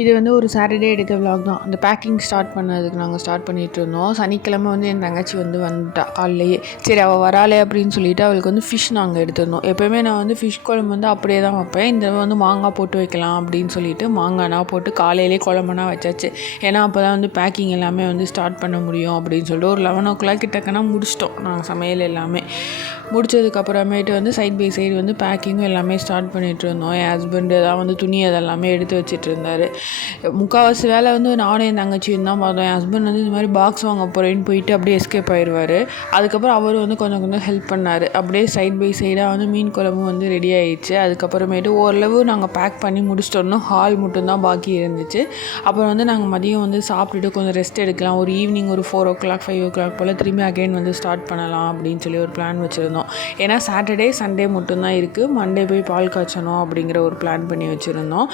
இது வந்து ஒரு சாட்டர்டே எடுத்த விலாக் தான். அந்த பேக்கிங் ஸ்டார்ட் பண்ணதுக்கு நாங்கள் ஸ்டார்ட் பண்ணிகிட்டு இருந்தோம். சனிக்கிழமை வந்து என் தங்கச்சி வந்து வந்துட்டா காலையிலேயே. சரி அவள் வராளே அப்படின்னு சொல்லிட்டு அவளுக்கு வந்து ஃபிஷ் நாங்கள் எடுத்துருந்தோம். எப்போயுமே நான் வந்து ஃபிஷ் குழம்பு வந்து அப்படியே தான் வைப்பேன். இந்த வந்து மாங்காய் போட்டு வைக்கலாம் அப்படின்னு சொல்லிட்டு மாங்காய்னா போட்டு காலையிலே குழம்புனா வச்சாச்சு. ஏன்னா அப்போ தான் வந்து பேக்கிங் எல்லாமே வந்து ஸ்டார்ட் பண்ண முடியும் அப்படின்னு சொல்லிட்டு ஒரு 11 கிட்டக்கனா முடிச்சிட்டோம். நாங்கள் சமையல் எல்லாமே முடிச்சதுக்கப்புறமேட்டு வந்து சைட் பை சைடு வந்து பேக்கிங்கும் எல்லாமே ஸ்டார்ட் பண்ணிகிட்டு இருந்தோம். என் ஹஸ்பண்டு தான் வந்து துணி அதெல்லாமே எடுத்து வச்சுட்டு இருந்தார். முக்கால்வாசி வேலை வந்து நானும் என் தங்கச்சியும் தான் பார்த்தோம். என் ஹஸ்பண்ட் வந்து இந்த மாதிரி பாக்ஸ் வாங்க போகிறேன்னு போயிட்டு அப்படியே எஸ்கேப் ஆயிடுவார். அதுக்கப்புறம் அவர் வந்து கொஞ்சம் கொஞ்சம் ஹெல்ப் பண்ணார். அப்படியே சைட் பை சைடாக வந்து மீன் குழம்பு வந்து ரெடி ஆகிடுச்சு. அதுக்கப்புறமேட்டு ஓரளவு நாங்கள் பேக் பண்ணி முடிச்சிட்டோம். ஹால் மட்டும்தான் பாக்கி இருந்துச்சு. அப்புறம் வந்து நாங்கள் மதியம் வந்து சாப்பிட்டுட்டு கொஞ்சம் ரெஸ்ட் எடுக்கலாம். ஒரு ஈவினிங் ஒரு 4 5 போல் திரும்பி அகைன் வந்து ஸ்டார்ட் பண்ணலாம் அப்படின்னு சொல்லி ஒரு பிளான் வச்சுருந்தோம். ஏன்னா சாட்டர்டே சண்டே மட்டும்தான் இருக்குது. மண்டே போய் பால் காய்ச்சணும் அப்படிங்கிற ஒரு பிளான் பண்ணி வச்சுருந்தோம்.